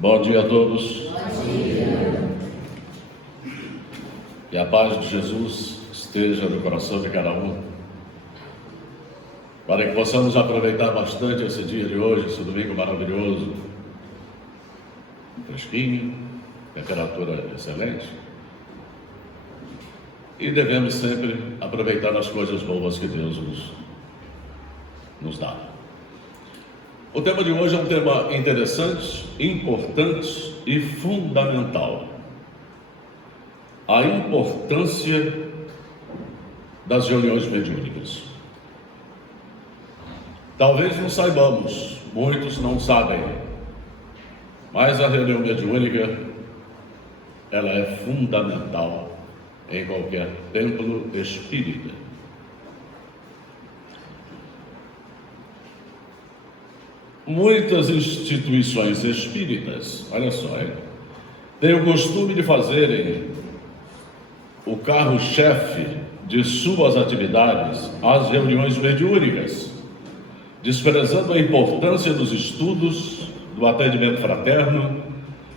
Bom dia a todos. Bom dia. Que a paz de Jesus esteja no coração de cada um, para que possamos aproveitar bastante esse dia de hoje, esse domingo maravilhoso, fresquinho, temperatura excelente, e devemos sempre aproveitar as coisas boas que Deus nos dá. O tema de hoje é um tema interessante, importante e fundamental. A importância das reuniões mediúnicas. Talvez não saibamos, muitos não sabem, mas a reunião mediúnica, ela é fundamental em qualquer templo espírita. Muitas instituições espíritas, olha só, têm o costume de fazerem o carro-chefe de suas atividades as reuniões mediúnicas, desprezando a importância dos estudos, do atendimento fraterno,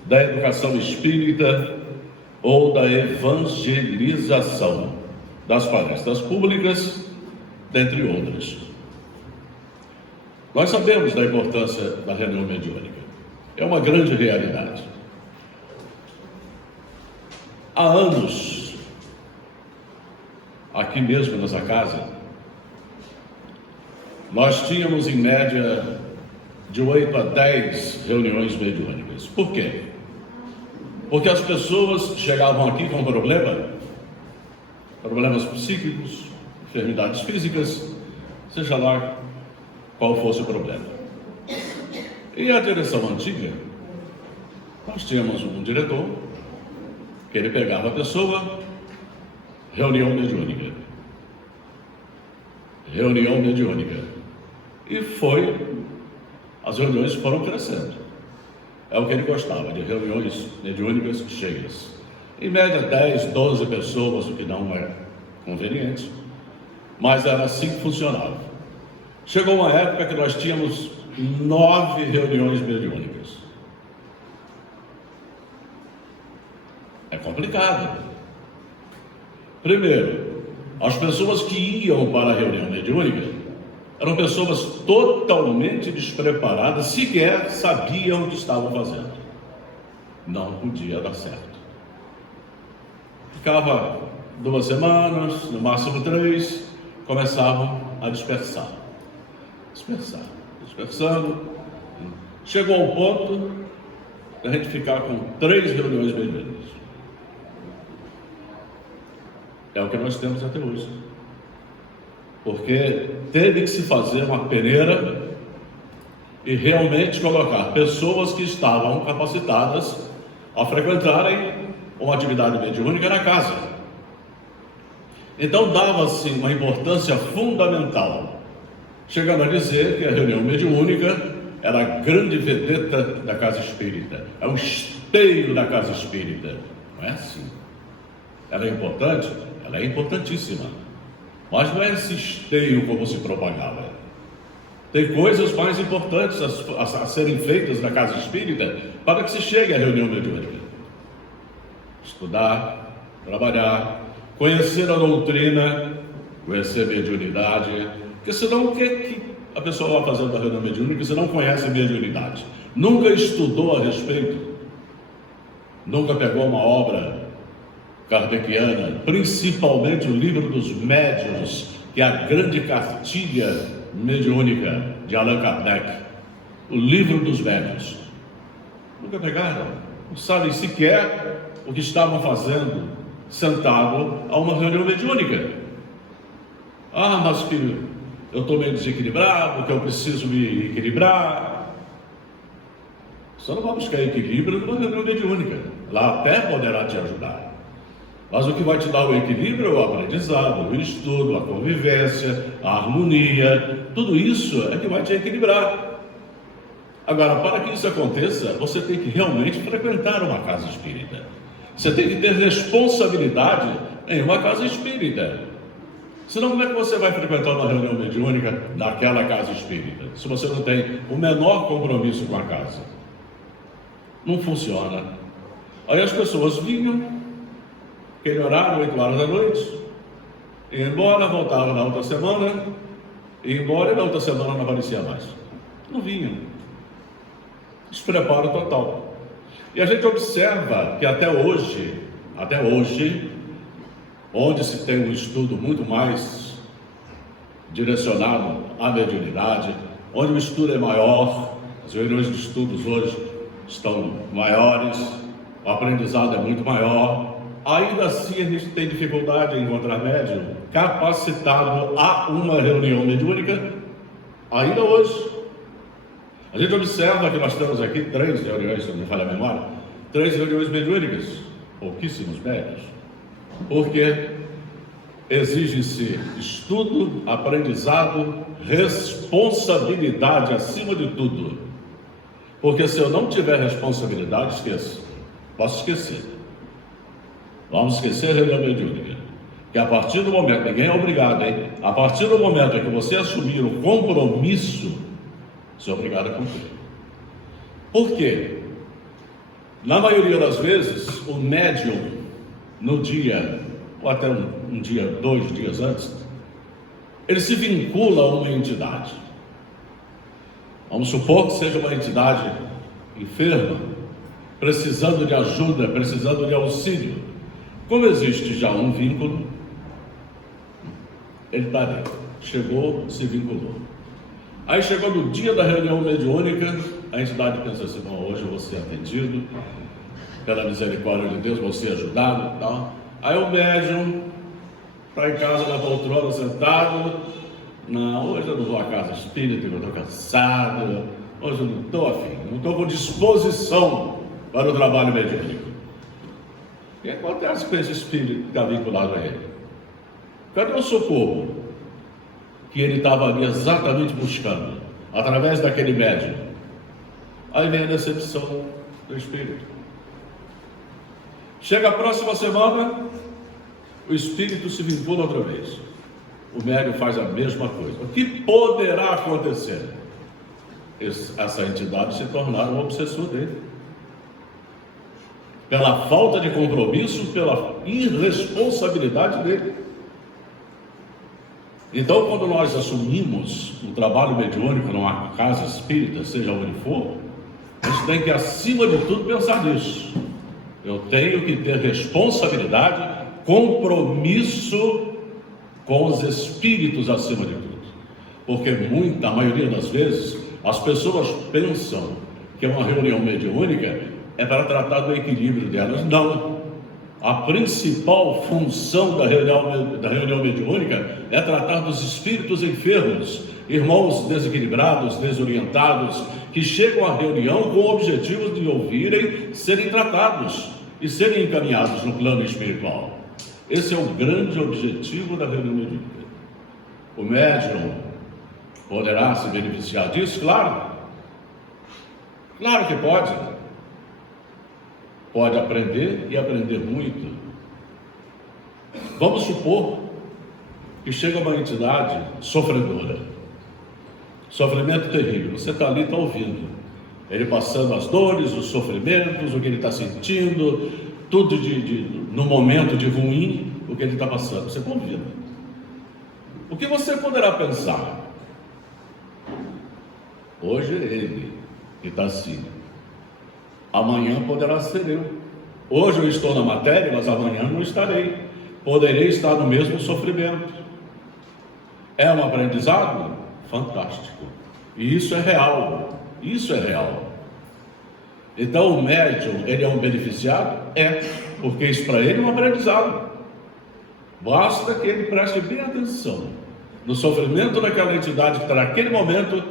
da educação espírita ou da evangelização, das palestras públicas, dentre outras. Nós sabemos da importância da reunião mediúnica. É uma grande realidade. Há anos, aqui mesmo nessa casa, nós tínhamos em média de 8 a 10 reuniões mediúnicas. Por quê? Porque as pessoas chegavam aqui com problemas psíquicos, enfermidades físicas, seja lá qual fosse o problema. E a direção antiga, nós tínhamos um diretor, que ele pegava a pessoa, reunião mediúnica. E as reuniões foram crescendo. É o que ele gostava, de reuniões mediúnicas cheias. Em média 10, 12 pessoas, o que não é conveniente, mas era assim que funcionava. Chegou uma época que nós tínhamos 9 reuniões mediúnicas. É complicado. Primeiro, as pessoas que iam para a reunião mediúnica eram pessoas totalmente despreparadas, sequer sabiam o que estavam fazendo. Não podia dar certo. Ficava 2 semanas, no máximo 3, começavam a dispersando. Chegou ao ponto de a gente ficar com 3 reuniões mediúnicas. É o que nós temos até hoje. Porque teve que se fazer uma peneira e realmente colocar pessoas que estavam capacitadas a frequentarem uma atividade mediúnica na casa. Então dava-se uma importância fundamental, chegando a dizer que a reunião mediúnica era a grande vedeta da casa espírita, é o esteio da casa espírita. Não é assim. Ela é importante? Ela é importantíssima. Mas não é esse esteio como se propagava. Tem coisas mais importantes a serem feitas na casa espírita para que se chegue à reunião mediúnica. Estudar, trabalhar, conhecer a doutrina, conhecer a mediunidade. Porque senão o que a pessoa vai fazendo da reunião mediúnica se não conhece a mediunidade? Nunca estudou a respeito, nunca pegou uma obra kardeciana, principalmente o livro dos médiuns, que é a grande cartilha mediúnica de Allan Kardec, o livro dos médiuns. Nunca pegaram, não sabem sequer o que estavam fazendo sentado a uma reunião mediúnica. Mas que eu estou meio desequilibrado, que eu preciso me equilibrar. Você não vai buscar equilíbrio numa reunião mediúnica. Lá até poderá te ajudar. Mas o que vai te dar o equilíbrio é o aprendizado, o estudo, a convivência, a harmonia. Tudo isso é que vai te equilibrar. Agora, para que isso aconteça, você tem que realmente frequentar uma casa espírita. Você tem que ter responsabilidade em uma casa espírita. Senão, como é que você vai frequentar uma reunião mediúnica naquela casa espírita, se você não tem o menor compromisso com a casa? Não funciona. Aí as pessoas vinham, aquele horário, 8 horas da noite, ia embora, voltava na outra semana, ia embora e na outra semana não aparecia mais. Não vinham. Despreparo total. E a gente observa que até hoje, onde se tem um estudo muito mais direcionado à mediunidade, onde o estudo é maior, as reuniões de estudos hoje estão maiores, o aprendizado é muito maior, ainda assim a gente tem dificuldade em encontrar médium capacitado a uma reunião mediúnica, ainda hoje. A gente observa que nós temos aqui 3 reuniões, se não me falha a memória, 3 reuniões mediúnicas, pouquíssimos médios, porque exige-se estudo, aprendizado, responsabilidade acima de tudo. Porque se eu não tiver responsabilidade, esqueça. Posso esquecer. Vamos esquecer a reunião mediúnica. Que a partir do momento, ninguém é obrigado, hein? A partir do momento em que você assumir o compromisso, você é obrigado a cumprir. Por quê? Na maioria das vezes, o médium, no dia, ou até um dia, 2 dias antes, ele se vincula a uma entidade. Vamos supor que seja uma entidade enferma, precisando de ajuda, precisando de auxílio. Como existe já um vínculo, ele está ali. Chegou, se vinculou. Aí chegou no dia da reunião mediúnica, a entidade pensa assim: bom, hoje eu vou ser atendido, pela misericórdia de Deus, vou ser ajudado e tal. Aí o médium está em casa na poltrona sentado: não, hoje eu não vou à casa espírita, eu estou cansado, hoje eu não estou afim, não estou com disposição para o trabalho mediúnico. O que acontece com esse espírito que está vinculado a ele? Cadê o socorro que ele estava ali exatamente buscando, através daquele médium? Aí vem a decepção do espírito. Chega a próxima semana, o espírito se vincula outra vez. O médium faz a mesma coisa. O que poderá acontecer? Essa entidade se tornar um obsessor dele. Pela falta de compromisso, pela irresponsabilidade dele. Então, quando nós assumimos um trabalho mediúnico numa casa espírita, seja onde for, a gente tem que, acima de tudo, pensar nisso. Eu tenho que ter responsabilidade, compromisso com os espíritos acima de tudo. Porque a maioria das vezes, as pessoas pensam que uma reunião mediúnica é para tratar do equilíbrio delas. Não. A principal função da reunião mediúnica é tratar dos espíritos enfermos, irmãos desequilibrados, desorientados, que chegam à reunião com o objetivo de ouvirem, serem tratados e serem encaminhados no plano espiritual. Esse é o grande objetivo da reunião mediúnica. O médium poderá se beneficiar disso? Claro. Claro que pode. Pode aprender e aprender muito. Vamos supor que chega uma entidade sofredora, sofrimento terrível. Você está ali, está ouvindo ele passando as dores, os sofrimentos, o que ele está sentindo, tudo no momento de ruim, o que ele está passando. Você está ouvindo. O que você poderá pensar? Hoje é ele que está assim. Amanhã poderá ser eu. Hoje eu estou na matéria, mas amanhã não estarei. Poderei estar no mesmo sofrimento. É um aprendizado? Fantástico. E isso é real. Isso é real. Então o médium, ele é um beneficiado? É, porque isso para ele é um aprendizado. Basta que ele preste bem atenção no sofrimento daquela entidade que está naquele momento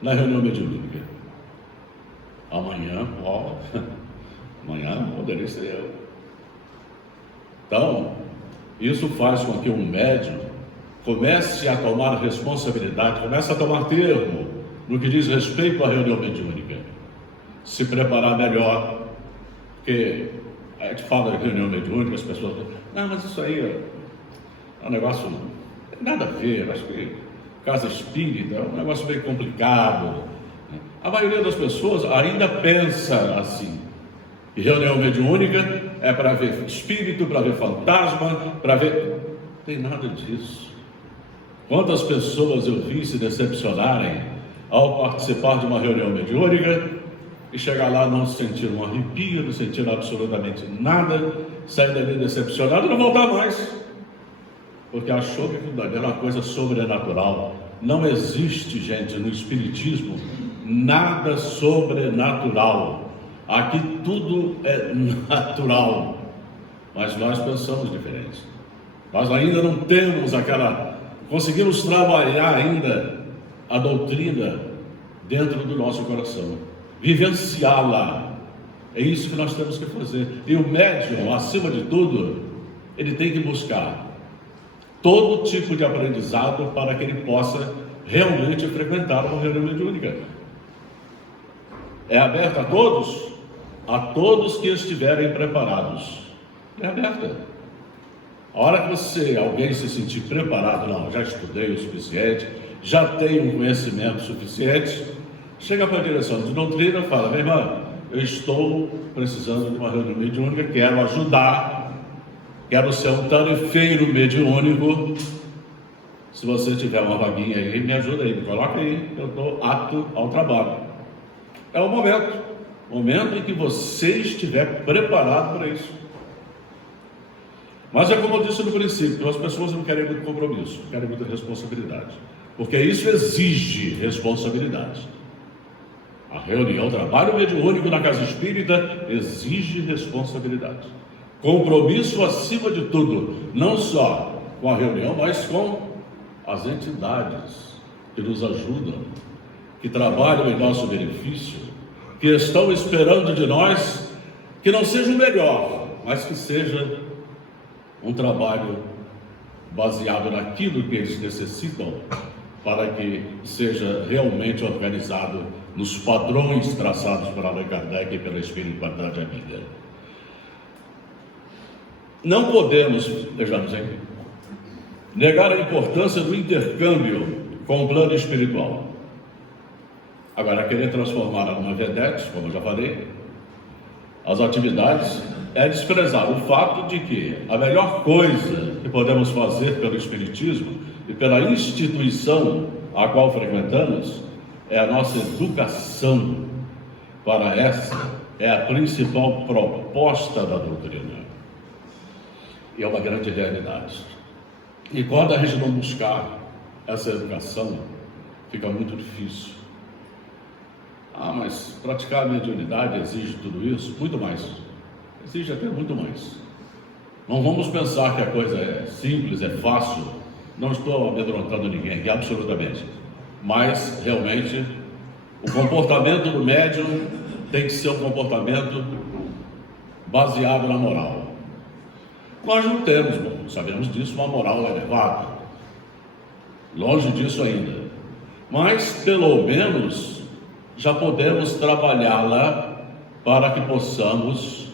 na reunião mediúnica. Amanhã poderia ser eu. Então, isso faz com que um médium comece a tomar responsabilidade, comece a tomar termo no que diz respeito à reunião mediúnica. Se preparar melhor, porque a gente fala de reunião mediúnica, as pessoas dizem: não, mas isso aí é um negócio, não tem nada a ver, acho que casa espírita é um negócio meio complicado, A maioria das pessoas ainda pensa assim, que reunião mediúnica é para ver espírito, para ver fantasma, para ver... Não tem nada disso. Quantas pessoas eu vi se decepcionarem ao participar de uma reunião mediúnica e chegar lá não sentiram um arrepio, não sentiram absolutamente nada, sair dali decepcionado e não voltar mais, porque achou que aquilo dali era uma coisa sobrenatural. Não existe, gente, no Espiritismo nada sobrenatural. Aqui tudo é natural, mas nós pensamos diferente. Nós ainda não temos conseguimos trabalhar ainda a doutrina dentro do nosso coração, vivenciá-la. É isso que nós temos que fazer. E o médium, acima de tudo, ele tem que buscar todo tipo de aprendizado para que ele possa realmente frequentar uma reunião mediúnica. É aberto a todos que estiverem preparados. É aberta. A hora que alguém se sentir preparado, não, já estudei o suficiente, já tenho um conhecimento suficiente, chega para a direção de doutrina e fala: minha irmã, eu estou precisando de uma reunião mediúnica, quero ajudar, quero ser um tarefeiro mediúnico. Se você tiver uma vaguinha aí, me ajuda aí, me coloca aí, eu estou apto ao trabalho. É o momento em que você estiver preparado para isso. Mas é como eu disse no princípio, as pessoas não querem muito compromisso, querem muita responsabilidade, porque isso exige responsabilidade. A reunião, o trabalho mediúnico na casa espírita exige responsabilidade, compromisso acima de tudo, não só com a reunião, mas com as entidades que nos ajudam, que trabalham em nosso benefício, que estão esperando de nós que não seja o melhor, mas que seja um trabalho baseado naquilo que eles necessitam para que seja realmente organizado nos padrões traçados por Allan Kardec e pela espiritualidade amiga. Não podemos, vejamos, negar a importância do intercâmbio com o plano espiritual. Agora, querer transformar numa vedete, como eu já falei, as atividades, é desprezar o fato de que a melhor coisa que podemos fazer pelo Espiritismo e pela instituição a qual frequentamos é a nossa educação. Para essa é a principal proposta da doutrina. E é uma grande realidade. E quando a gente não buscar essa educação, fica muito difícil. Mas praticar a mediunidade exige tudo isso? Muito mais. Exige até muito mais. Não vamos pensar que a coisa é simples, é fácil. Não estou amedrontando ninguém aqui, absolutamente. Mas, realmente, o comportamento do médium tem que ser um comportamento baseado na moral. Nós não temos, sabemos disso, uma moral elevada. Longe disso ainda. Mas, pelo menos, já podemos trabalhá-la para que possamos,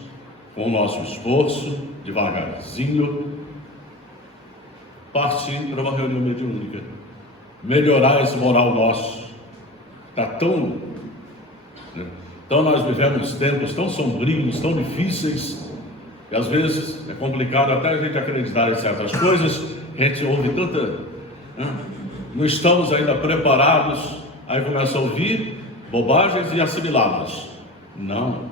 com o nosso esforço, devagarzinho, partir para uma reunião mediúnica, melhorar esse moral nosso. Então nós vivemos tempos tão sombrios, tão difíceis, que às vezes é complicado até a gente acreditar em certas coisas, a gente ouve tanta... Não estamos ainda preparados, aí começa a ouvir bobagens e assimilá-las. Não.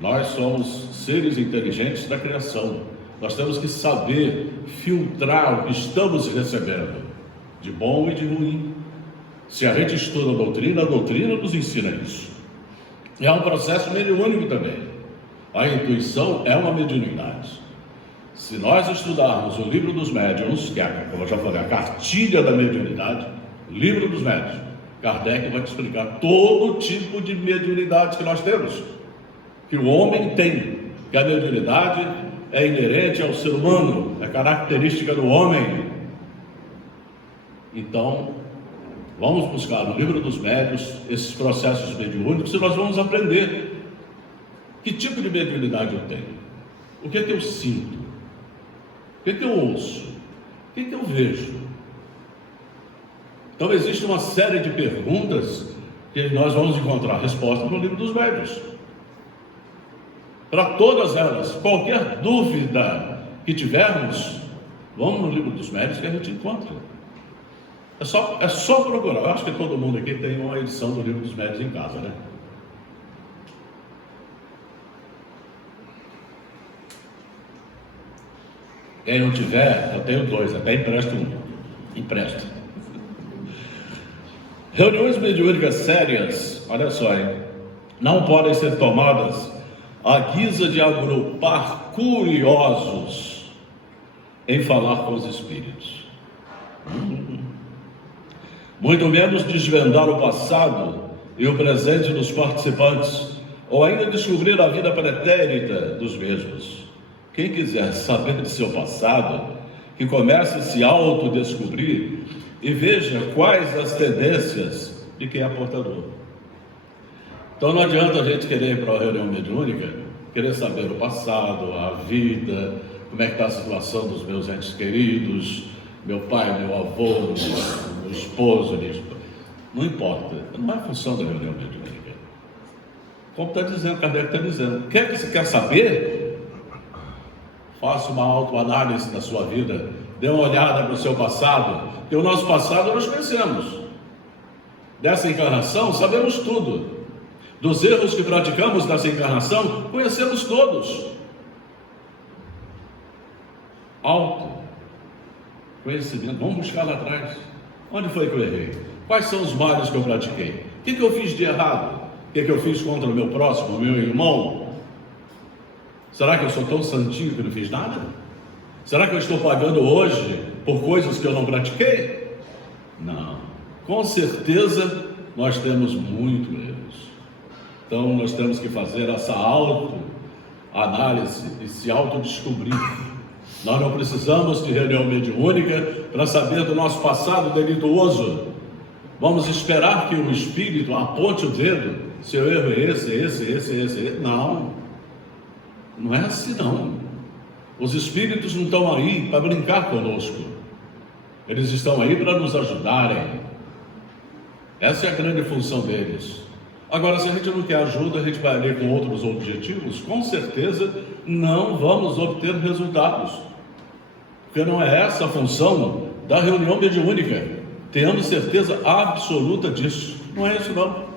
Nós somos seres inteligentes da criação. Nós temos que saber filtrar o que estamos recebendo, de bom e de ruim. Se a gente estuda a doutrina nos ensina isso. E é um processo mediúnico também. A intuição é uma mediunidade. Se nós estudarmos o livro dos médiuns, que é, como eu já falei, a cartilha da mediunidade, o livro dos médiuns, Kardec vai te explicar todo tipo de mediunidade que nós temos, que o homem tem, que a mediunidade é inerente ao ser humano, é característica do homem. Então, vamos buscar no livro dos médiuns esses processos mediúnicos e nós vamos aprender que tipo de mediunidade eu tenho, o que é que eu sinto, o que é que eu ouço, o que é que eu vejo. Então existe uma série de perguntas que nós vamos encontrar resposta no livro dos Médiuns. Para todas elas, qualquer dúvida que tivermos, vamos no livro dos Médiuns que a gente encontra. É só procurar. Eu acho que todo mundo aqui tem uma edição do livro dos Médiuns em casa, né? Quem não tiver, eu tenho 2, até empresto um. Empresto. Reuniões mediúnicas sérias, olha só, hein? Não podem ser tomadas à guisa de agrupar curiosos em falar com os espíritos. Muito menos desvendar o passado e o presente dos participantes, ou ainda descobrir a vida pretérita dos mesmos. Quem quiser saber de seu passado, que comece a se autodescobrir e veja quais as tendências de quem é portador. Então não adianta a gente querer ir para a reunião mediúnica, querer saber o passado, a vida, como é que está a situação dos meus entes queridos, meu pai, meu avô, meu esposo, não importa, não é função da reunião mediúnica. Como está dizendo, Kardec está dizendo, o que é que você quer saber? Faça uma autoanálise da sua vida, dê uma olhada para o seu passado, porque o nosso passado nós conhecemos. Dessa encarnação sabemos tudo. Dos erros que praticamos nessa encarnação, conhecemos todos. Conhecimento, vamos buscar lá atrás. Onde foi que eu errei? Quais são os males que eu pratiquei? O que eu fiz de errado? O que eu fiz contra o meu próximo, o meu irmão? Será que eu sou tão santinho que não fiz nada? Será que eu estou pagando hoje por coisas que eu não pratiquei? Não. Com certeza nós temos muito erros. Então nós temos que fazer essa autoanálise e se autodescobrir. Nós não precisamos de reunião mediúnica para saber do nosso passado delituoso. Vamos esperar que o espírito aponte o dedo. Seu erro é esse. Não é assim não. Os espíritos não estão aí para brincar conosco. Eles estão aí para nos ajudarem. Essa é a grande função deles. Agora, se a gente não quer ajuda, a gente vai ali com outros objetivos, com certeza não vamos obter resultados. Porque não é essa a função da reunião mediúnica. Tenhamos certeza absoluta disso. Não é isso não.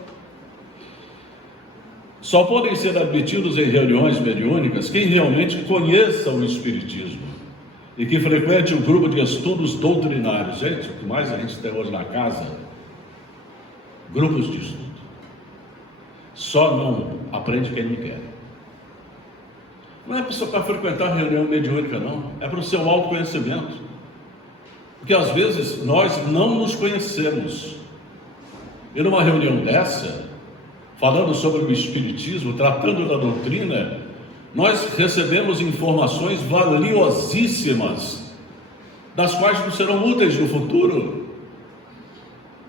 Só podem ser admitidos em reuniões mediúnicas quem realmente conheça o Espiritismo e que frequente um grupo de estudos doutrinários. Gente, o que mais a gente tem hoje na casa? Grupos de estudo. Só não aprende quem não quer. Não é para frequentar reunião mediúnica, não. É para o seu autoconhecimento. Porque às vezes nós não nos conhecemos. E numa reunião dessa, falando sobre o Espiritismo, tratando da doutrina, nós recebemos informações valiosíssimas, das quais nos serão úteis no futuro,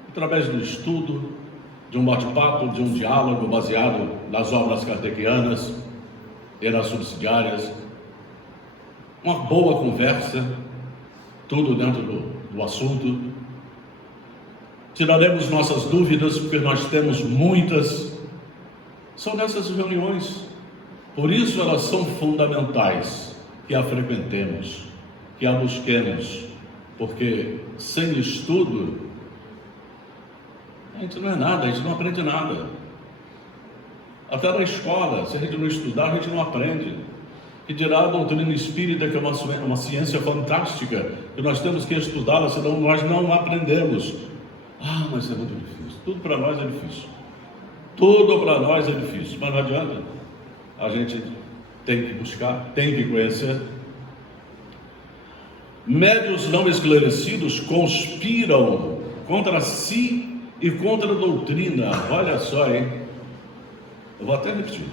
através do estudo, de um bate-papo, de um diálogo baseado nas obras kardecianas e nas subsidiárias, uma boa conversa, tudo dentro do assunto. Tiraremos nossas dúvidas, porque nós temos muitas. São nessas reuniões, por isso elas são fundamentais, que a frequentemos, que a busquemos, porque sem estudo, a gente não é nada, a gente não aprende nada. Até na escola, se a gente não estudar, a gente não aprende. Que dirá a doutrina espírita, que é uma ciência fantástica, que nós temos que estudá-la, senão nós não aprendemos. Mas é muito difícil, tudo para nós é difícil. Tudo para nós é difícil, mas não adianta. A gente tem que buscar, tem que conhecer. Médiuns não esclarecidos conspiram contra si e contra a doutrina. Olha só, hein? Eu vou até repetir.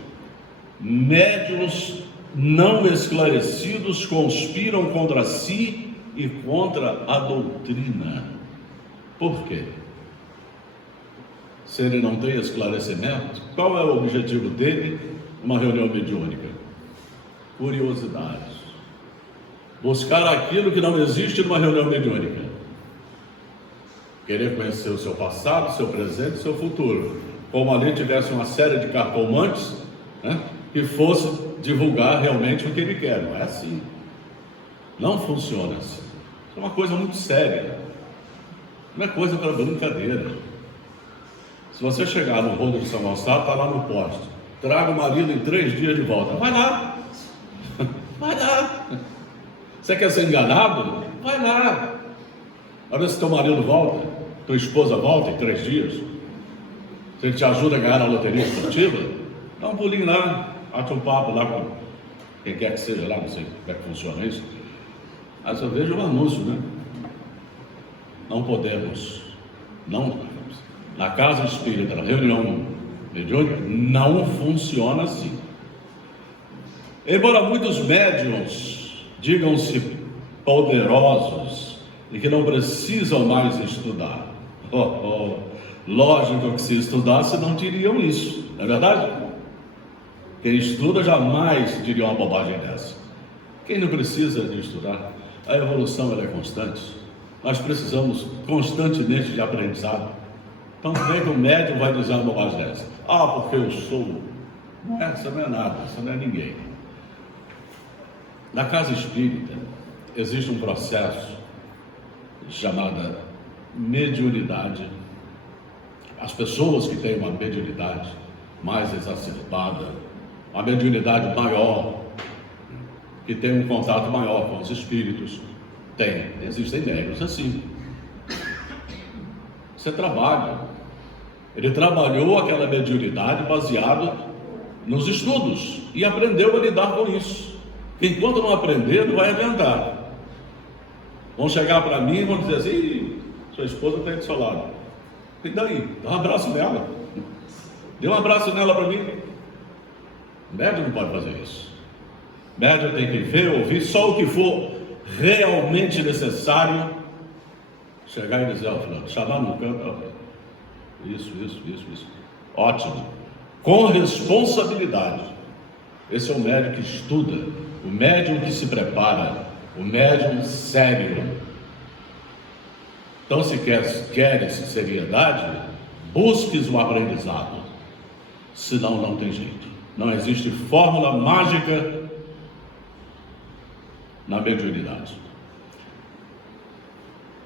Médiuns não esclarecidos conspiram contra si e contra a doutrina. Por quê? Se ele não tem esclarecimento, qual é o objetivo dele numa reunião mediúnica? Curiosidade. Buscar aquilo que não existe numa reunião mediúnica. querer conhecer o seu passado, seu presente e seu futuro, como ali tivesse uma série de cartomantes, né, que fosse divulgar realmente o que ele quer. Não é assim, não funciona assim. Isso é uma coisa muito séria, não é coisa para brincadeira. Se você chegar no Rodo de São Gonçalo, está lá no poste, traga o marido em 3 dias de volta, vai lá, vai lá. Você quer ser enganado? Vai lá, olha se teu marido volta, tua esposa volta em 3 dias, se ele te ajuda a ganhar na loteria esportiva, dá um pulinho lá, bate um papo lá com quem quer que seja lá, não sei como é que funciona isso. Mas eu vejo um anúncio, né? Não podemos, na casa espírita, na reunião mediúnica, não funciona assim. Embora muitos médiuns digam-se poderosos e que não precisam mais estudar, lógico que se estudasse não diriam isso, não é verdade? Quem estuda jamais diria uma bobagem dessa. Quem não precisa de estudar? A evolução ela é constante. Nós precisamos constantemente de aprendizado. Então vem que o médium vai dizer uma bobagem dessa. Porque eu sou. Essa não é nada, essa não é ninguém. Na casa espírita existe um processo chamado mediunidade. As pessoas que têm uma mediunidade mais exacerbada, uma mediunidade maior, que tem um contato maior com os espíritos, existem médiuns assim. Você trabalha. Ele trabalhou aquela mediunidade baseado nos estudos e aprendeu a lidar com isso. Enquanto não aprender, não vai adiantar. Vão chegar para mim e vão dizer assim: sua esposa está aí do seu lado. E daí? Dá um abraço nela. Dê um abraço nela para mim. O médium não pode fazer isso. O médium tem que ver, ouvir só o que for realmente necessário. Chegar e dizer: chamar no canto, isso. Ótimo. Com responsabilidade. Esse é o médium que estuda, o médium que se prepara, o médium sério. Então, se queres seriedade, busques o aprendizado. Senão não tem jeito. Não existe fórmula mágica na mediunidade.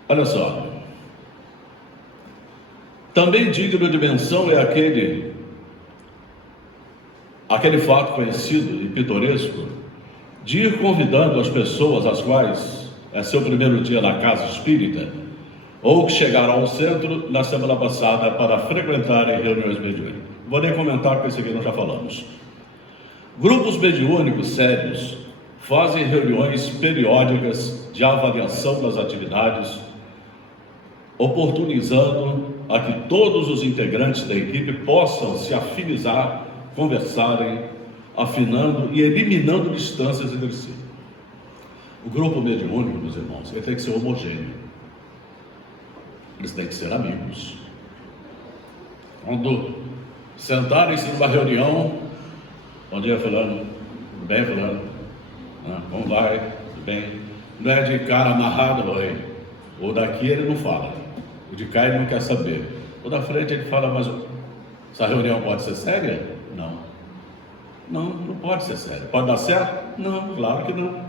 Olha só. Também digno de menção é aquele fato conhecido e pitoresco de ir convidando as pessoas às quais é seu primeiro dia na casa espírita, ou que chegaram ao centro na semana passada para frequentarem reuniões mediúnicas. Vou nem comentar, porque isso aqui nós já falamos. Grupos mediúnicos sérios fazem reuniões periódicas de avaliação das atividades, oportunizando a que todos os integrantes da equipe possam se afinizar, conversarem, afinando e eliminando distâncias entre si. O grupo mediúnico, meus irmãos, ele tem que ser homogêneo. Eles têm que ser amigos. Quando sentarem-se numa reunião, bom dia, fulano, tudo bem, fulano? Como vai? Tudo bem? Não é de cara amarrado, oi. O daqui ele não fala, o de cá ele não quer saber. O da frente ele fala: mas essa reunião pode ser séria? Não pode ser séria. Pode dar certo? Não, claro que não.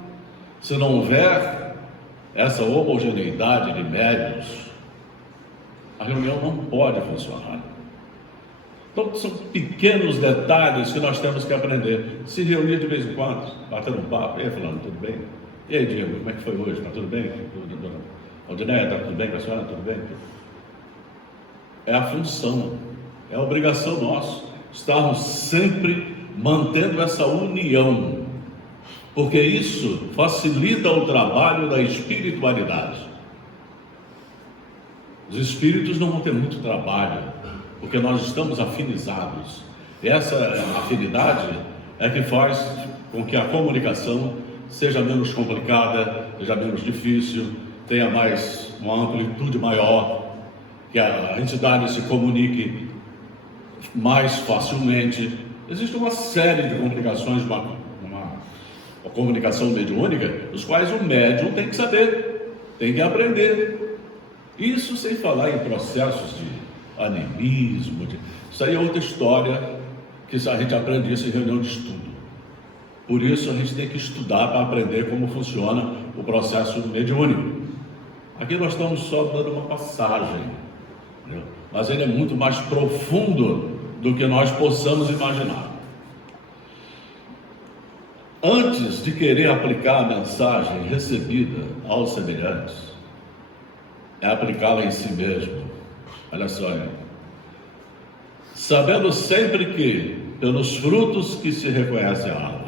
Se não houver essa homogeneidade de médiuns, a reunião não pode funcionar. Então são pequenos detalhes que nós temos que aprender. Se reunir de vez em quando, batendo um papo. E aí, fulano, tudo bem? E aí, Diego, como é que foi hoje? Está tudo bem? Aldineia, está tudo bem com a senhora? Tudo bem? É a função, é a obrigação nossa, estarmos sempre mantendo essa união, porque isso facilita o trabalho da espiritualidade. Os espíritos não vão ter muito trabalho, porque nós estamos afinizados. Essa afinidade é que faz com que a comunicação seja menos complicada, seja menos difícil, tenha uma amplitude maior, que a entidade se comunique mais facilmente. Existe uma série de complicações de uma comunicação mediúnica, os quais o médium tem que saber, tem que aprender. Isso sem falar em processos de animismo, isso aí é outra história que a gente aprende isso em reunião de estudo. Por isso a gente tem que estudar para aprender como funciona o processo mediúnico. Aqui nós estamos só dando uma passagem, entendeu? Mas ele é muito mais profundo do que nós possamos imaginar. Antes de querer aplicar a mensagem recebida aos semelhantes, é aplicá-la em si mesmo. Olha só, sabendo sempre que, pelos frutos que se reconhece a árvore,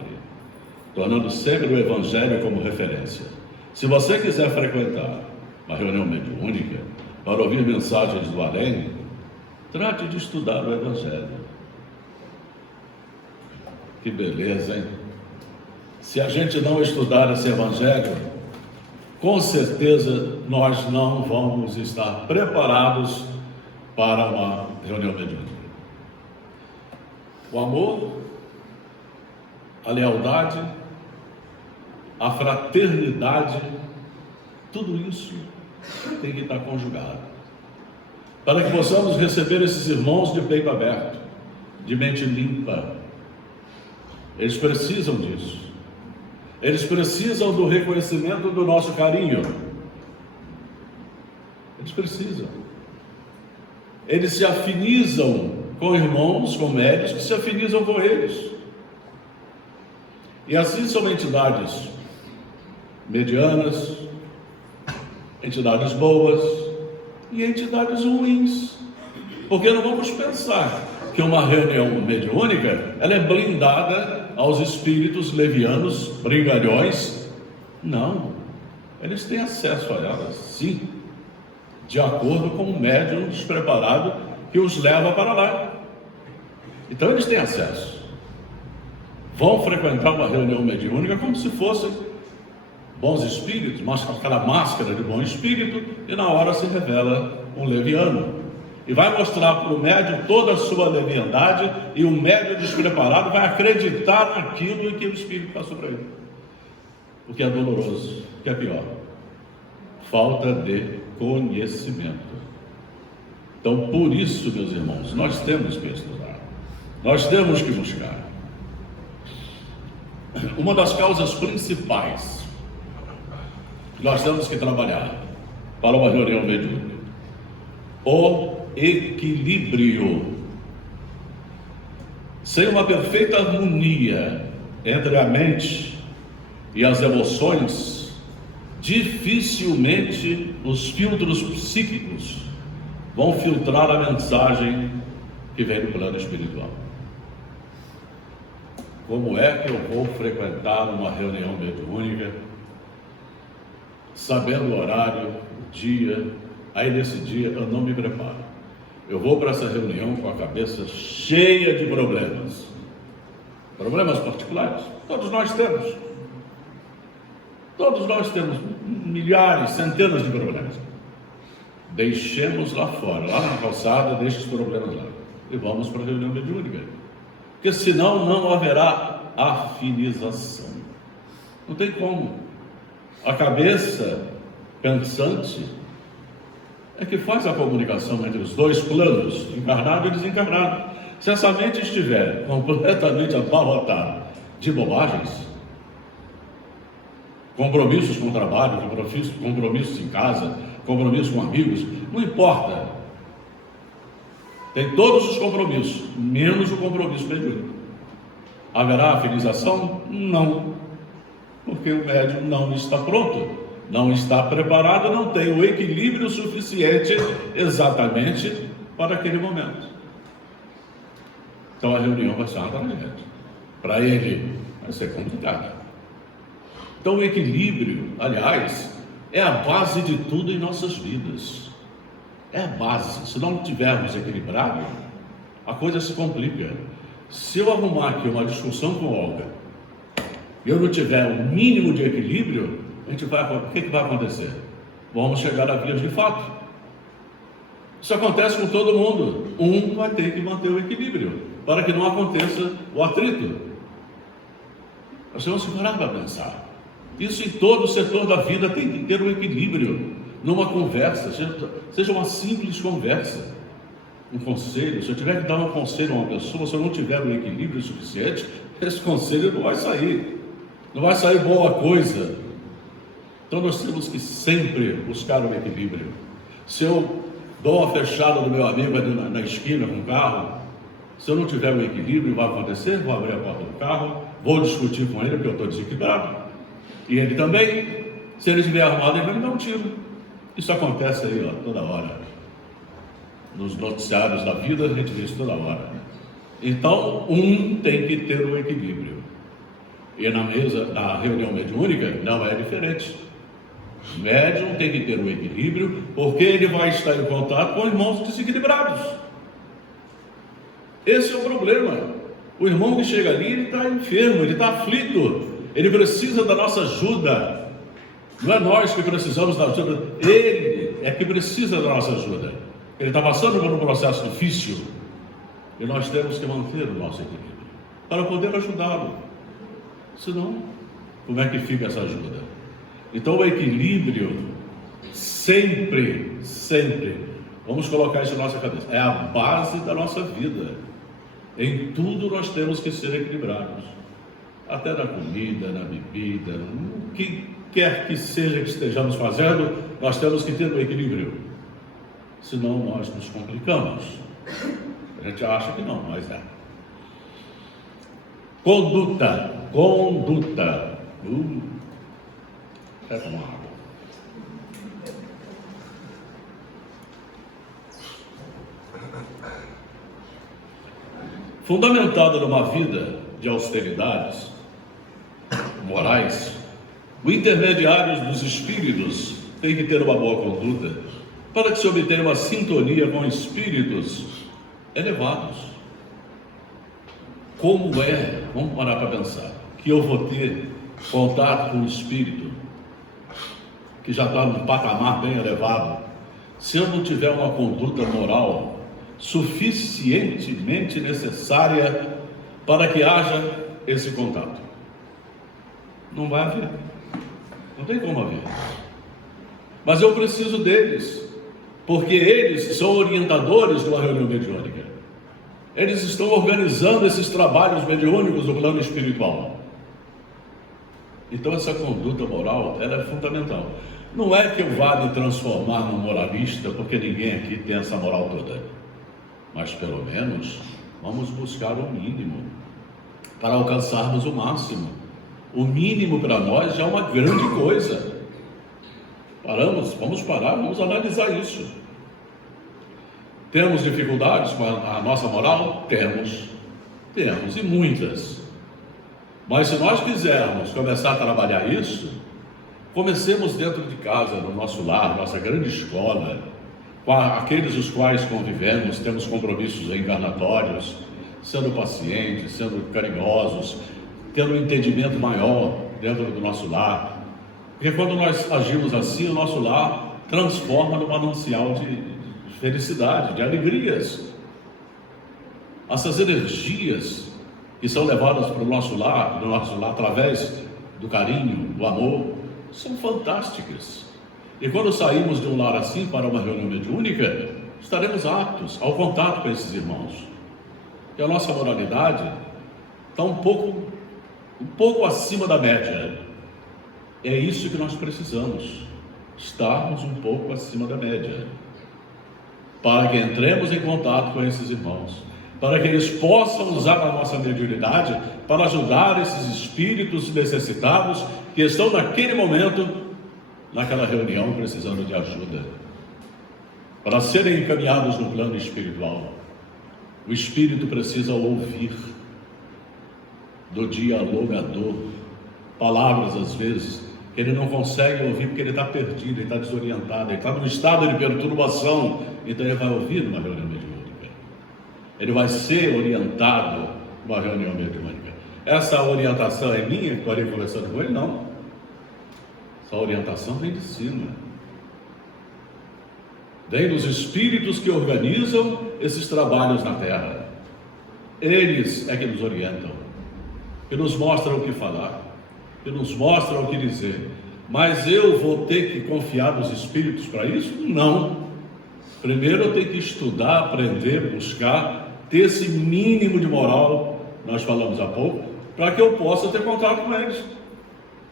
tornando sempre o Evangelho como referência. Se você quiser frequentar uma reunião mediúnica para ouvir mensagens do além, trate de estudar o Evangelho. Que beleza, hein? Se a gente não estudar esse Evangelho, com certeza nós não vamos estar preparados para uma reunião mediúnica. O amor, a lealdade, a fraternidade, tudo isso tem que estar conjugado, para que possamos receber esses irmãos de peito aberto, de mente limpa. Eles precisam disso. Eles precisam do reconhecimento do nosso carinho. Eles precisam. Eles se afinizam com irmãos, com médios que se afinizam com eles. E assim são entidades medianas, entidades boas e entidades ruins. Porque não vamos pensar que uma reunião mediúnica ela é blindada aos espíritos levianos, brigalhões. Não, eles têm acesso a elas, sim, de acordo com o médium despreparado que os leva para lá. Então eles têm acesso. Vão frequentar uma reunião mediúnica como se fossem bons espíritos, mas com aquela máscara de bom espírito, e na hora se revela um leviano. E vai mostrar para o médium toda a sua leviandade, e o médium despreparado vai acreditar naquilo em que o espírito passou para ele. O que é doloroso, o que é pior, falta de conhecimento. Então, por isso, meus irmãos, nós temos que estudar, nós temos que buscar. Uma das causas principais que nós temos que trabalhar para uma reunião mediúnica, o equilíbrio. Sem uma perfeita harmonia entre a mente e as emoções, dificilmente os filtros psíquicos vão filtrar a mensagem que vem do plano espiritual. Como é que eu vou frequentar uma reunião mediúnica, sabendo o horário, o dia, aí nesse dia eu não me preparo? Eu vou para essa reunião com a cabeça cheia de problemas. Problemas particulares, todos nós temos. Todos nós temos milhares, centenas de problemas. Deixemos lá fora, lá na calçada, deixe os problemas lá. E vamos para a reunião mediúnica. Porque senão não haverá afinização. Não tem como. A cabeça pensante é que faz a comunicação entre os dois planos, encarnado e desencarnado. Se essa mente estiver completamente abarrotada de bobagens, compromissos com o trabalho, compromissos em casa, compromissos com amigos, não importa. Tem todos os compromissos, menos o compromisso mediúnico. Haverá afinização? Não. Porque o médium não está pronto. Não está preparado, não tem o equilíbrio suficiente exatamente para aquele momento. Então a reunião vai ser uma tragédia. Para ele vai ser complicada. Então o equilíbrio, aliás, é a base de tudo em nossas vidas. É a base. Se não tivermos equilibrado, a coisa se complica. Se eu arrumar aqui uma discussão com Olga e eu não tiver o mínimo de equilíbrio, o que vai acontecer? Vamos chegar a vias de fato. Isso acontece com todo mundo. Um vai ter que manter o equilíbrio para que não aconteça o atrito. Nós temos que parar para pensar. Isso em todo o setor da vida tem que ter um equilíbrio. numa conversa, seja uma simples conversa, um conselho. Se eu tiver que dar um conselho a uma pessoa, se eu não tiver um equilíbrio suficiente, esse conselho não vai sair boa coisa. Então nós temos que sempre buscar um equilíbrio. Se eu dou uma fechada no meu amigo na esquina com o carro, se eu não tiver um equilíbrio, vai acontecer, vou abrir a porta do carro, vou discutir com ele porque eu estou desequilibrado, e ele também. Se ele estiver armado, ele vai me dar um tiro. Isso acontece aí, ó, toda hora. Nos noticiários da vida, a gente vê isso toda hora. Então, um tem que ter um equilíbrio. E na reunião mediúnica, não é diferente. O médium tem que ter um equilíbrio, porque ele vai estar em contato com irmãos desequilibrados. Esse é o problema. O irmão que chega ali, ele está enfermo, ele está aflito, ele precisa da nossa ajuda. Não é nós que precisamos da ajuda, ele é que precisa da nossa ajuda. Ele está passando por um processo difícil e nós temos que manter o nosso equilíbrio para poder ajudá-lo. Senão, como é que fica essa ajuda? Então, o equilíbrio sempre, vamos colocar isso na nossa cabeça, é a base da nossa vida. Em tudo nós temos que ser equilibrados, até na comida, na bebida, no que quer que seja que estejamos fazendo, nós temos que ter um equilíbrio, senão nós nos complicamos. A gente acha que não, mas é. Conduta. Quer tomar água? Fundamentada numa vida de austeridades morais, o intermediário dos espíritos tem que ter uma boa conduta para que se obtenha uma sintonia com espíritos elevados. Como é, vamos parar para pensar, que eu vou ter contato com um espírito que já está num patamar bem elevado, se eu não tiver uma conduta moral suficientemente necessária para que haja esse contato? Não vai haver, não tem como haver. Mas eu preciso deles, porque eles são orientadores de uma reunião mediúnica. Eles estão organizando esses trabalhos mediúnicos do plano espiritual. Então essa conduta moral, ela é fundamental. Não é que eu vá me transformar num moralista, porque ninguém aqui tem essa moral toda. Mas pelo menos vamos buscar o mínimo para alcançarmos o máximo. O mínimo para nós já é uma grande coisa. Vamos parar, vamos analisar isso. Temos dificuldades com a nossa moral? Temos, e muitas. Mas se nós quisermos começar a trabalhar isso, comecemos dentro de casa, no nosso lar, nossa grande escola, com aqueles os quais convivemos, temos compromissos encarnatórios, sendo pacientes, sendo carinhosos, tendo um entendimento maior dentro do nosso lar. Porque quando nós agimos assim, o nosso lar transforma num manancial de felicidade, de alegrias. Essas energias que são levadas para o nosso lar, através do carinho, do amor, são fantásticas. E quando saímos de um lar assim para uma reunião mediúnica, estaremos aptos ao contato com esses irmãos. E a nossa moralidade está um pouco acima da média. É isso que nós precisamos, estarmos um pouco acima da média, para que entremos em contato com esses irmãos, para que eles possam usar a nossa mediunidade para ajudar esses espíritos necessitados que estão naquele momento, naquela reunião, precisando de ajuda, para serem encaminhados no plano espiritual. O espírito precisa ouvir do dialogador palavras, às vezes, que ele não consegue ouvir porque ele está perdido, ele está desorientado, ele está num estado de perturbação. Então ele vai ouvir numa reunião mediúnica, ele vai ser orientado numa reunião mediúnica. Essa orientação é minha, que estou ali conversando com ele? Não. Essa orientação vem de cima, vem dos espíritos que organizam esses trabalhos na Terra. Eles é que nos orientam, que nos mostram o que falar, que nos mostram o que dizer. Mas eu vou ter que confiar nos espíritos para isso? Não. Primeiro eu tenho que estudar, aprender, buscar, ter esse mínimo de moral, nós falamos há pouco, para que eu possa ter contato com eles.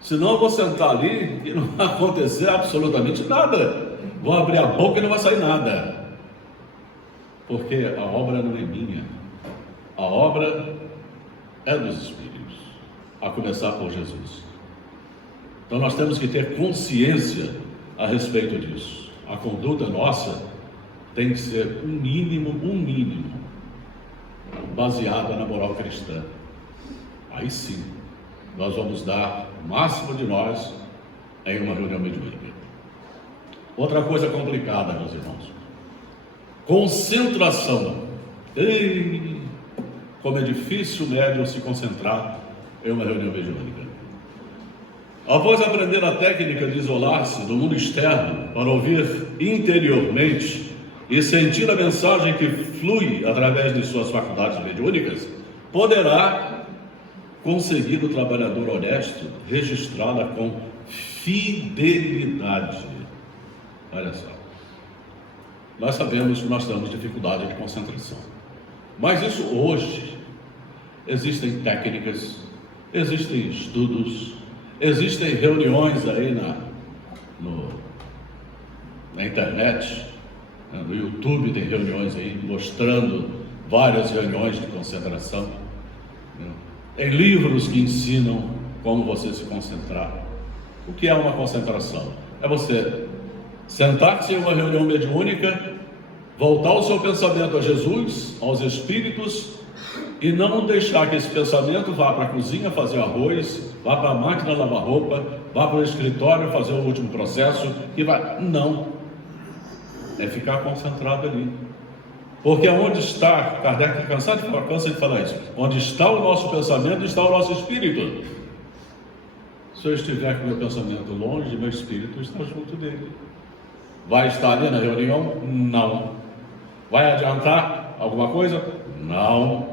Senão eu vou sentar ali e não vai acontecer absolutamente nada. Vou abrir a boca e não vai sair nada. Porque a obra não é minha. A obra é dos Espíritos, a começar por Jesus. Então nós temos que ter consciência a respeito disso. A conduta nossa tem que ser um mínimo, baseada na moral cristã. Aí sim, nós vamos dar o máximo de nós em uma reunião mediúnica. Outra coisa complicada, meus irmãos, concentração. Ei, como é difícil o médium se concentrar em uma reunião mediúnica. Após aprender a técnica de isolar-se do mundo externo para ouvir interiormente e sentir a mensagem que flui através de suas faculdades mediúnicas, poderá conseguir o trabalhador honesto registrá-la com fidelidade. Olha só, nós sabemos que nós temos dificuldade de concentração, mas isso hoje, existem técnicas, existem estudos, existem reuniões aí na internet, no YouTube tem reuniões aí mostrando várias reuniões de concentração, em livros que ensinam como você se concentrar. O que é uma concentração? É você sentar-se em uma reunião mediúnica, voltar o seu pensamento a Jesus, aos Espíritos, e não deixar que esse pensamento vá para a cozinha fazer arroz, vá para a máquina lavar roupa, vá para o escritório fazer o último processo, não, é ficar concentrado ali. Porque onde está, Kardec cansa de falar isso, onde está o nosso pensamento, está o nosso espírito. Se eu estiver com meu pensamento longe, meu espírito está junto dele. Vai estar ali na reunião? Não. Vai adiantar alguma coisa? Não.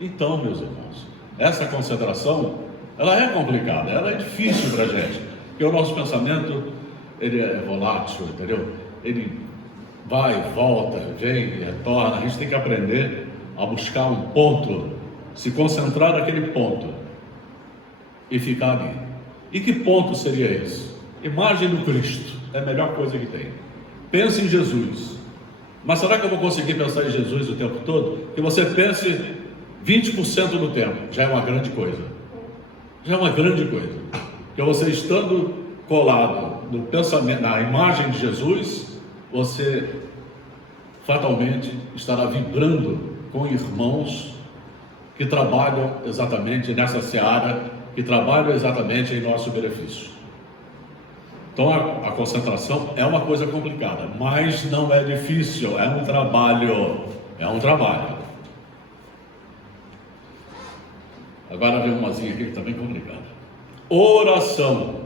Então, meus irmãos, essa concentração, ela é complicada, ela é difícil para a gente, porque o nosso pensamento, ele é volátil, entendeu? Ele vai, volta, vem, retorna. A gente tem que aprender a buscar um ponto, se concentrar naquele ponto e ficar ali. E que ponto seria esse? Imagem do Cristo é a melhor coisa que tem. Pense em Jesus. Mas será que eu vou conseguir pensar em Jesus o tempo todo? Que você pense 20% do tempo, já é uma grande coisa. Já é uma grande coisa. Porque você estando colado no pensamento, na imagem de Jesus, você fatalmente estará vibrando com irmãos que trabalham exatamente nessa seara, que trabalham exatamente em nosso benefício. Então a concentração é uma coisa complicada, mas não é difícil, é um trabalho, Agora vem umazinha aqui que está bem complicada. Oração.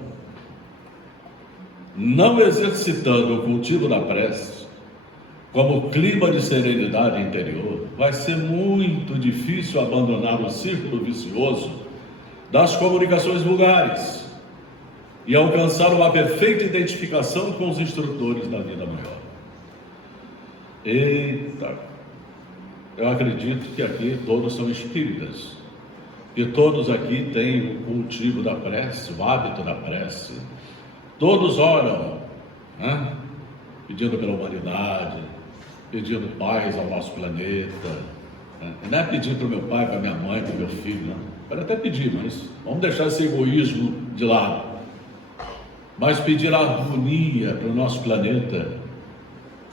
Não exercitando o cultivo da prece, como clima de serenidade interior, vai ser muito difícil abandonar o círculo vicioso das comunicações vulgares e alcançar uma perfeita identificação com os instrutores da vida maior. Eita, eu acredito que aqui todos são espíritas, que todos aqui têm o cultivo da prece, o hábito da prece. Todos oram, né? Pedindo pela humanidade, pedindo paz ao nosso planeta, né? Não é pedir para o meu pai, para minha mãe, para o meu filho, não. Pode até pedir, mas vamos deixar esse egoísmo de lado. Mas pedir harmonia para o nosso planeta.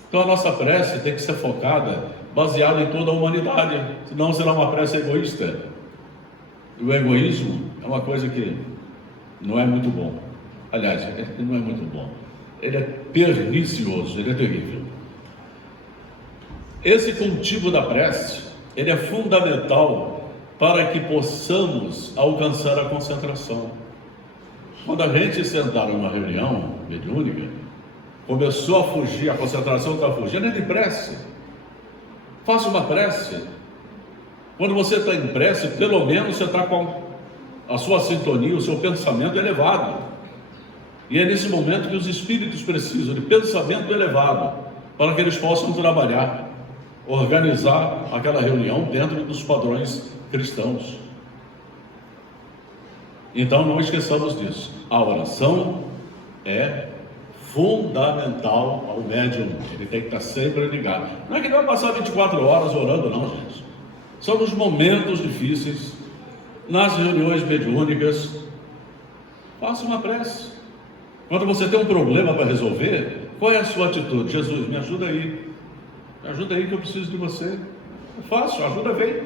Então a nossa prece tem que ser focada, baseada em toda a humanidade, senão será uma prece egoísta. E o egoísmo é uma coisa que não é muito bom. Aliás, ele não é muito bom. Ele é pernicioso, ele é terrível. Esse cultivo da prece, ele é fundamental para que possamos alcançar a concentração. Quando a gente sentar numa reunião mediúnica, começou a fugir, a concentração está fugindo, é de prece. Faça uma prece. Quando você está em prece, pelo menos você está com a sua sintonia, o seu pensamento elevado. E é nesse momento que os espíritos precisam de pensamento elevado para que eles possam trabalhar, organizar aquela reunião dentro dos padrões cristãos. Então não esqueçamos disso. A oração é fundamental ao médium. Ele tem que estar sempre ligado. Não é que ele vai passar 24 horas orando, não, gente. São os momentos difíceis, nas reuniões mediúnicas. Faça uma prece. Quando você tem um problema para resolver, qual é a sua atitude? Jesus, me ajuda aí. Me ajuda aí que eu preciso de você. É fácil, a ajuda vem.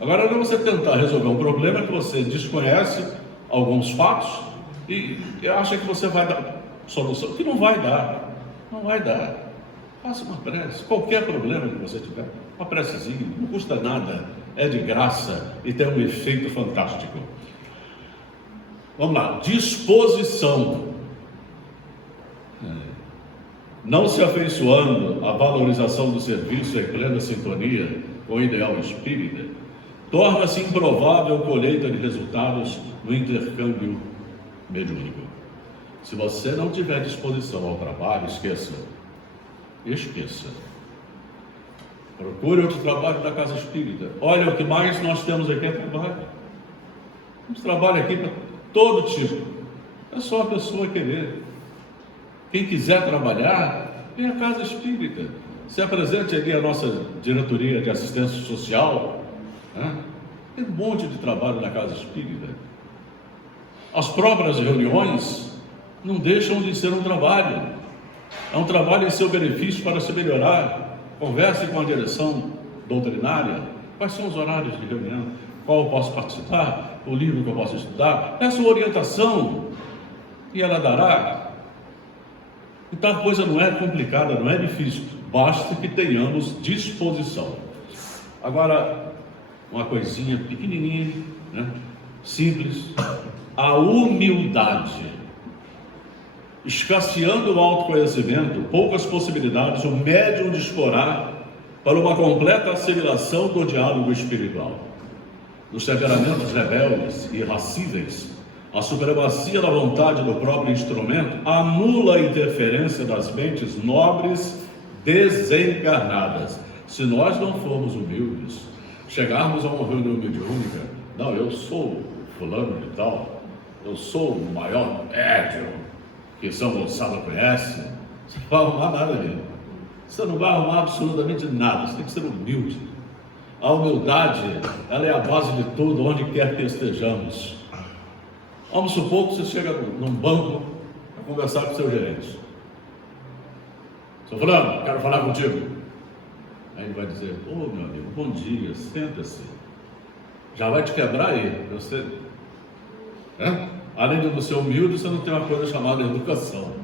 Agora não é você tentar resolver um problema que você desconhece alguns fatos e acha que você vai dar solução, que não vai dar. Não vai dar. Faça uma prece. Qualquer problema que você tiver, uma precezinha, não custa nada, é de graça e tem um efeito fantástico. Vamos lá, disposição. Não se afeiçoando à valorização do serviço em plena sintonia com o ideal espírita, torna-se improvável colheita de resultados no intercâmbio mediúnico. Se você não tiver disposição ao trabalho, esqueça. Procure outro trabalho da casa espírita. Olha, o que mais nós temos aqui é trabalho. Temos trabalho aqui para todo tipo. É só a pessoa querer. Quem quiser trabalhar, vem à casa espírita. Se apresente ali a nossa diretoria de assistência social. Tem um monte de trabalho na casa espírita. As próprias reuniões não deixam de ser um trabalho. É um trabalho em seu benefício para se melhorar. Converse com a direção doutrinária. Quais são os horários de reunião? Qual eu posso participar? O livro que eu posso estudar? Peça uma orientação e ela dará. Então a coisa não é complicada, não é difícil. Basta que tenhamos disposição. Agora, uma coisinha pequenininha, simples. A humildade. Escasseando o autoconhecimento, poucas possibilidades o médium disporá para uma completa assimilação do diálogo espiritual. Nos temperamentos rebeldes e irascíveis, a supremacia da vontade do próprio instrumento anula a interferência das mentes nobres desencarnadas. Se nós não formos humildes, chegarmos a uma reunião mediúnica, não, eu sou fulano de tal, eu sou o maior médium que São Gonçalo conhece, você não vai arrumar nada ali. Você não vai arrumar absolutamente nada, você tem que ser humilde. A humildade, ela é a base de tudo, onde quer que estejamos. Vamos supor que você chega num banco para conversar com o seu gerente. Seu fulano, quero falar contigo. Aí ele vai dizer, meu amigo, bom dia, senta-se. Já vai te quebrar aí. Você, além de você ser humilde, você não tem uma coisa chamada educação.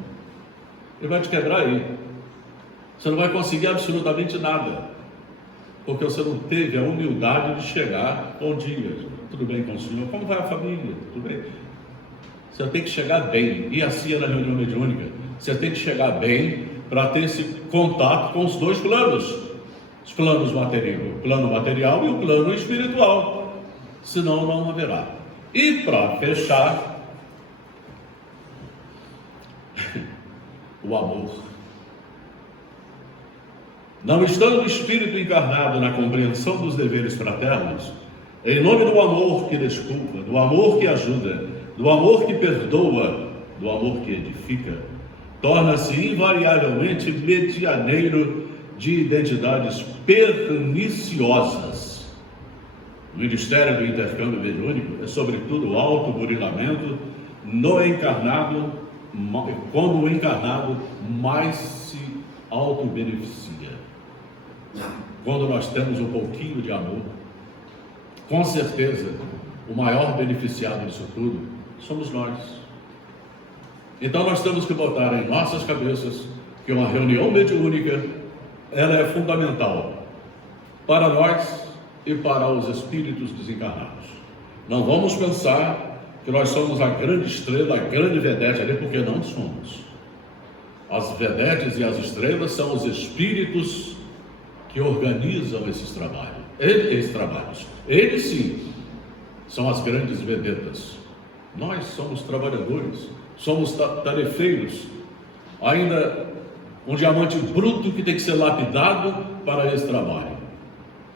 Ele vai te quebrar aí. Você não vai conseguir absolutamente nada. Porque você não teve a humildade de chegar, bom dia, tudo bem com o senhor? Como vai a família? Tudo bem? Você tem que chegar bem, e assim é na reunião mediúnica. Você tem que chegar bem para ter esse contato com os dois planos. Os planos material, o plano material e o plano espiritual. Senão não haverá. E para fechar, o amor. Não estando o espírito encarnado na compreensão dos deveres fraternos, em nome do amor que desculpa, do amor que ajuda, do amor que perdoa, do amor que edifica, torna-se invariavelmente medianeiro de identidades perniciosas. O Ministério do Intercâmbio Mediúnico é sobretudo o autoburilamento no encarnado, quando o encarnado mais se autobeneficia. Quando nós temos um pouquinho de amor, com certeza, o maior beneficiado disso tudo somos nós. Então nós temos que botar em nossas cabeças que uma reunião mediúnica, ela é fundamental para nós e para os espíritos desencarnados. Não vamos pensar que nós somos a grande estrela, a grande vedete ali, porque não somos. As vedetes e as estrelas são os espíritos que organizam esses trabalhos. Eles sim são as grandes vedetas. Nós somos trabalhadores, somos tarefeiros, ainda um diamante bruto que tem que ser lapidado para esse trabalho.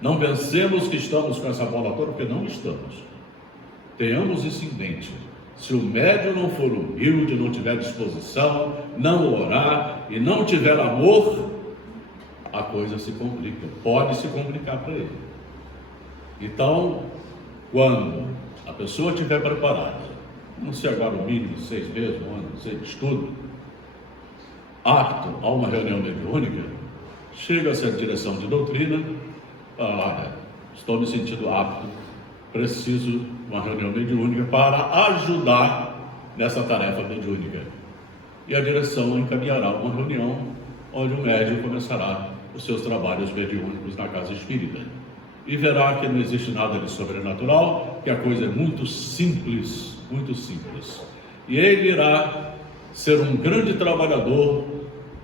Não pensemos que estamos com essa bola toda, porque não estamos. Tenhamos isso em mente. Se o médium não for humilde, não tiver disposição, não orar e não tiver amor, a coisa se complica, pode se complicar para ele. Então, quando a pessoa estiver preparada, não sei agora o mínimo, 6 meses, um ano, não sei, de estudo, apto a uma reunião mediúnica, chega-se à direção de doutrina, olha, estou me sentindo apto, preciso de uma reunião mediúnica para ajudar nessa tarefa mediúnica. E a direção encaminhará uma reunião onde o médium começará os seus trabalhos mediúnicos na casa espírita. E verá que não existe nada de sobrenatural, que a coisa é muito simples, muito simples. E ele irá ser um grande trabalhador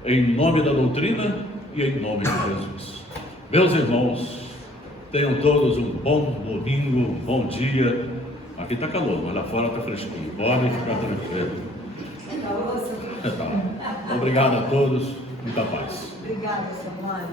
em nome da doutrina e em nome de Jesus. Meus irmãos, tenham todos um bom domingo, um bom dia. Aqui está calor, mas lá fora está fresquinho. Podem ficar tranquilos. Obrigado a todos. Muita paz. Obrigada, Samuel.